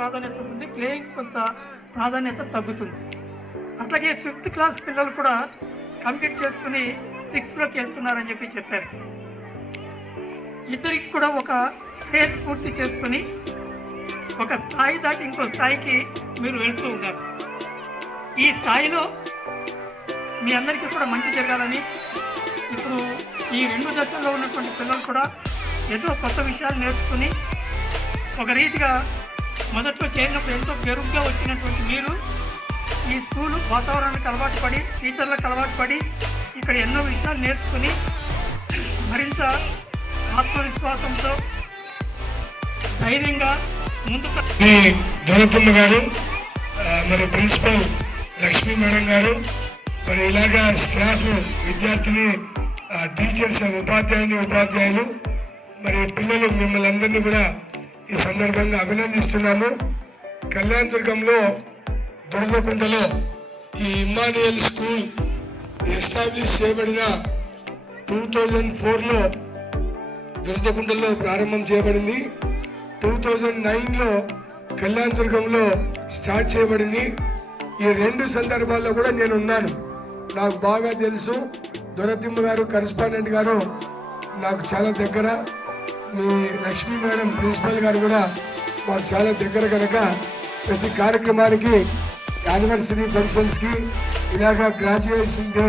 ప్రాధాన్యత ఉంటుంది, ప్లేయింగ్ కొంత ప్రాధాన్యత తగ్గుతుంది. అట్లాగే 5th క్లాస్ పిల్లలు కూడా కంప్లీట్ చేసుకుని 6లోకి వెళ్తున్నారని చెప్పారు. ఇద్దరికి కూడా ఒక ఫేజ్ పూర్తి చేసుకుని ఒక స్థాయి దాటి ఇంకో స్థాయికి మీరు వెళ్తూ ఉన్నారు. ఈ స్థాయిలో మీ అందరికీ కూడా మంచి జరగాలని, ఇప్పుడు ఈ 2 దశల్లో ఉన్నటువంటి పిల్లలు కూడా ఏదో కొత్త విషయాలు నేర్చుకుని ఒక రీతిగా మొదట్లో చేరినప్పుడు ఎంతో మెరుగ్గా వచ్చినటువంటి మీరు ఈ స్కూలు వాతావరణానికి అలవాటు పడి, టీచర్లకు అలవాటు పడి ఇక్కడ ఎన్నో విషయాలు నేర్చుకుని మరింత ఆత్మవిశ్వాసంతో ధైర్యంగా ముందుకు దొరతమ్మ గారు, మరి ప్రిన్సిపల్ లక్ష్మీ మేడం గారు, మరి ఇలాగా స్టాఫ్, విద్యార్థిని, టీచర్స్, ఉపాధ్యాయులు, మరి పిల్లలు, మిమ్మల్ని అందరినీ కూడా ఈ సందర్భంగా అభినందిస్తున్నాము. కళ్యాణదుర్గంలో దుర్గకుంటలో ఈ ఇమ్మాన్యుయల్ స్కూల్ ఎస్టాబ్లిష్ చేయబడిన 2004లో దుర్గకుంటలో ప్రారంభం చేయబడింది. 2009లో కళ్యాణదుర్గంలో స్టార్ట్ చేయబడింది. ఈ 2 సందర్భాల్లో కూడా నేను ఉన్నాను. నాకు బాగా తెలుసు. దొరతిమ్మ గారు, కరెస్పాండెంట్ గారు నాకు చాలా దగ్గర. మీ లక్ష్మీ మేడం ప్రిన్సిపల్ గారు కూడా మాకు చాలా దగ్గర కనుక ప్రతి కార్యక్రమానికి, యానివర్సరీ ఫంక్షన్స్కి, ఇలాగా గ్రాడ్యుయేషన్ డే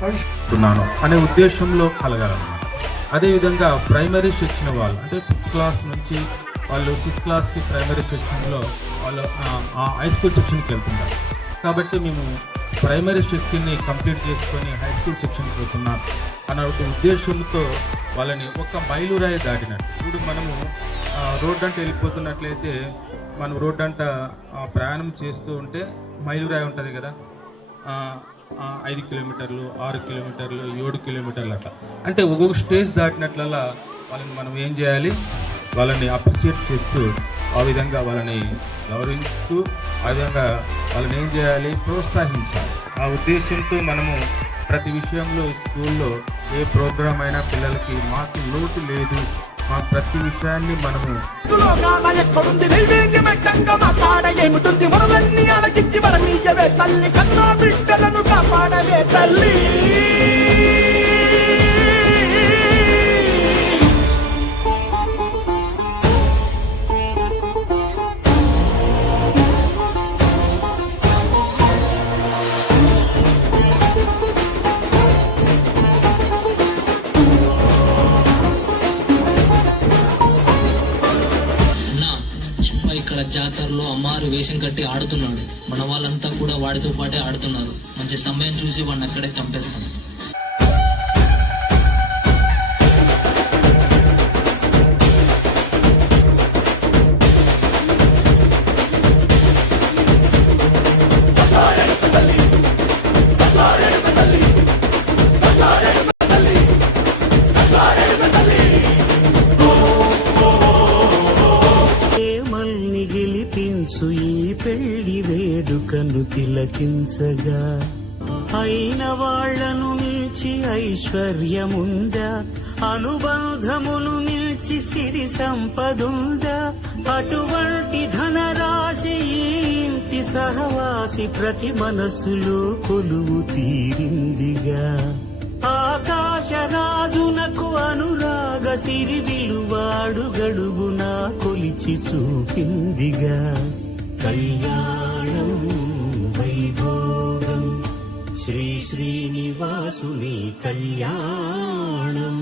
ఫంక్షన్ అనే ఉద్దేశంలో కలగాలన్నమాట. అదేవిధంగా ప్రైమరీ శిక్షణ వాళ్ళు అంటే 5th క్లాస్ నుంచి వాళ్ళు 6th క్లాస్కి ప్రైమరీ సెక్షన్లో వాళ్ళు హై స్కూల్ సెక్షన్కి వెళ్తున్నారు. కాబట్టి మేము ప్రైమరీ సెక్షన్ని కంప్లీట్ చేసుకొని హై స్కూల్ సెక్షన్కి వెళ్తున్నాం అన్న ఒక ఉద్దేశంతో వాళ్ళని ఒక మైలురాయి దాటినట్టు. ఇప్పుడు మనము రోడ్డు అంటే వెళ్ళిపోతున్నట్లయితే మనం రోడ్డు అంట ప్రయాణం చేస్తూ ఉంటే మైలురాయి ఉంటుంది కదా, 5 కిలోమీటర్లు, 6 కిలోమీటర్లు, 7 కిలోమీటర్లు అట్లా. అంటే ఒక్కొక్క స్టేజ్ దాటినట్లల్లా వాళ్ళని మనం ఏం చేయాలి, వాళ్ళని అప్రిషియేట్ చేస్తూ, ఆ విధంగా వాళ్ళని గౌరవిస్తూ, ఆ విధంగా వాళ్ళని ఏం చేయాలి, ప్రోత్సహించాలి. ఆ ఉద్దేశంతో మనము ప్రతి విషయంలో స్కూల్లో ఏ ప్రోగ్రామ్ అయినా పిల్లలకి మాకు లోటు లేదు, మా ప్రతి విషయాన్ని మనము జాతరలో అమ్మారు వేషం కట్టి ఆడుతున్నాడు. మన వాళ్ళంతా కూడా వాడితో పాటే ఆడుతున్నారు. మంచి సమయం చూసి వాడిని అక్కడే చంపేస్తాం. ఈ పెళ్లి వేడుకను తిలకించగా అయిన వాళ్లను మిల్చి ఐశ్వర్యముందా, అనుబంధమును మిల్చి సిరి సంపదుందా, అటువంటి ధనరాశి ఇంటి సహవాసి ప్రతి మనసులో కొలువు తీరిందిగా. ఆకాశరాజునకు అనురాగ సిరి విలువాడుగడుగునా కొలిచి చూపిందిగా. కళ్యాణం వైభోగం శ్రీ శ్రీనివాసుని కళ్యాణం.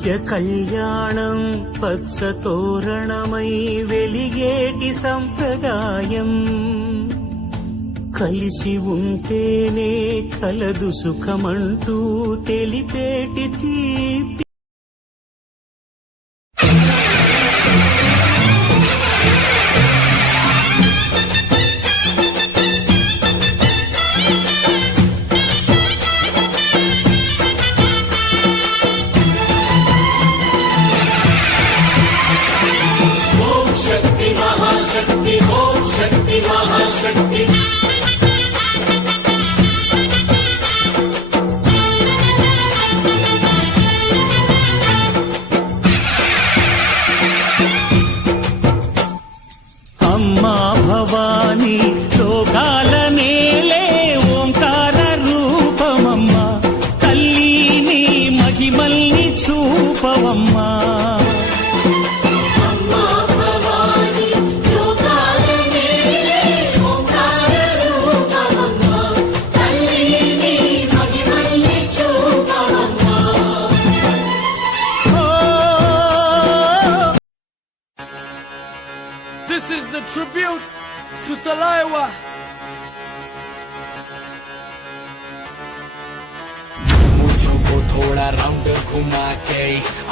నిత్య కళ్యాణం పచ్చ తోరణమై వెలిగేటి సంప్రదాయం కలిసి ఉంటేనే కలదు సుఖమంటూ తెలిపేటి తీపి అమ్మా భవానీ లోకాల నేలే ఓంకార రూపమమ్మా తల్లిని మహిమల్ని చూపవమ్మా This is the tribute to Talaiwa. मुझो को थोड़ा राउंड घुमा के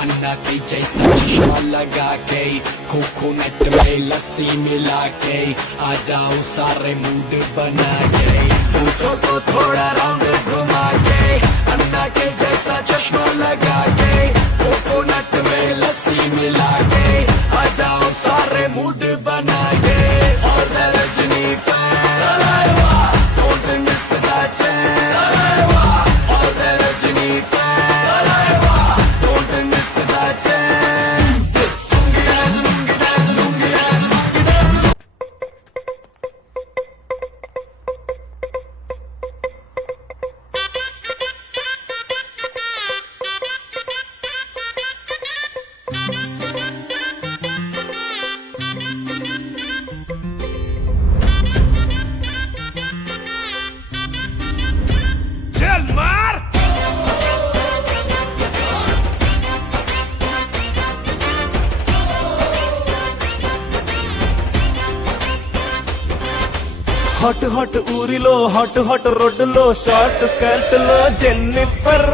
अन्ना की जैसा चश्मा लगा के कोकोनट में लस्सी मिला के आ जाओ सारे मूड बना के मुझो को थोड़ा राउंड घुमा के अन्ना के जैसा चश्मा लगा के कोकोनट में लस्सी मिला के आ जाओ सारे मूड बना के और Rajni fan don't miss that chance और Rajni fan don't miss that chance लूंगी डांस लूंगी डांस लूंगी डांस लूंगी डांस चल मार హాట్ హాట్ ఊరిలో హాట్ హాట్ రోడ్డులో షార్ట్ స్కర్ట్ లో జెన్నిఫర్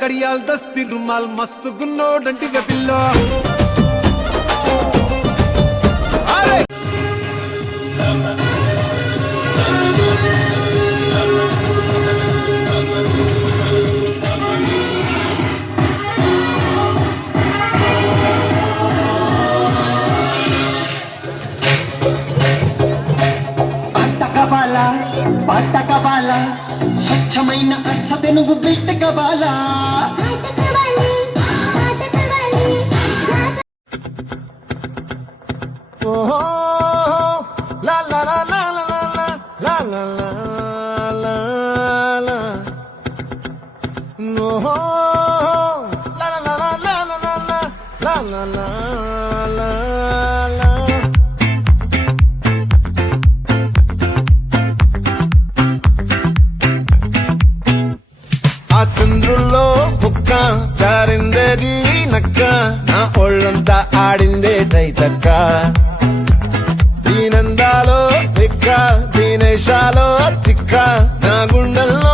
కడియాల్ దస్తి రుమాల్ మస్తు గున్నోడంటి పిల్లో పాటకబాల స్వచ్ఛమైన అర్థ తెనుగు బిట్టకబాల ఓహో లా లా లా లా లా లా లా లా లా లా ఆడిందే తైతక్క దీనందాలో తిక్క దీనేశాలో తిక్క నా గుండెల్లో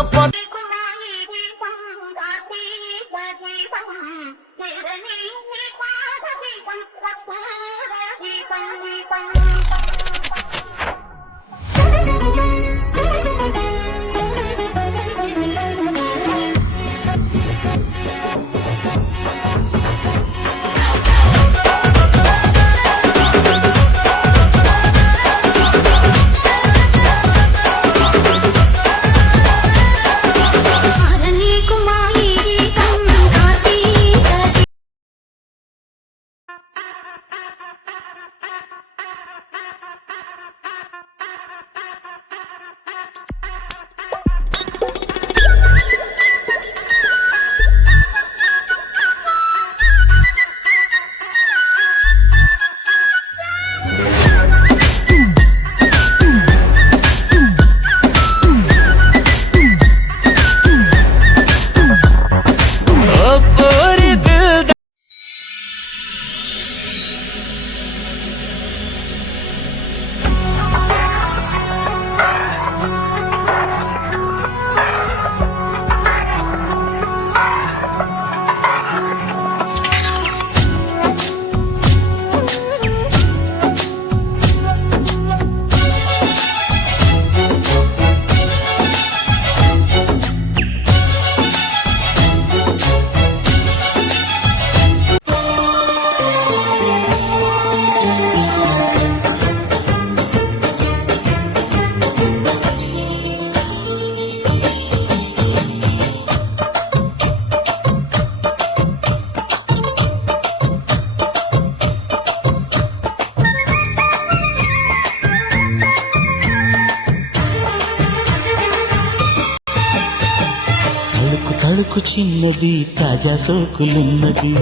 తళుకు చిన్నది తాజా సోకులున్నది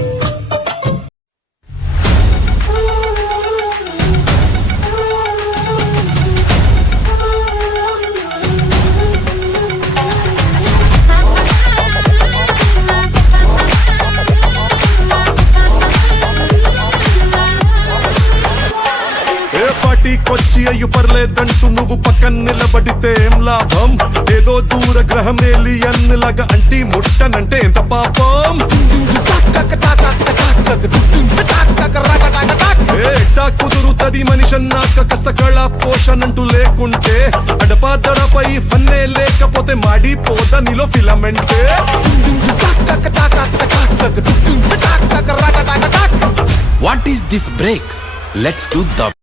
పార్టీకొచ్చి అయ్యు పర్లేదంటూ నువ్వు పక్కన నిలబడితే ఏం లాభం ఏదో దూర గ్రహం ఏలియన్ లాగా అంటి ముట్టనంటే ఎంత పాపం ఏటా కుదురుతది మనిషన్నాక కష్టకళ పోషణంటూ లేకుంటే అడపాదడపై ఫన్నే లేకపోతే మాడిపోద నీలో ఫిలమెంటే What is this break? Let's do the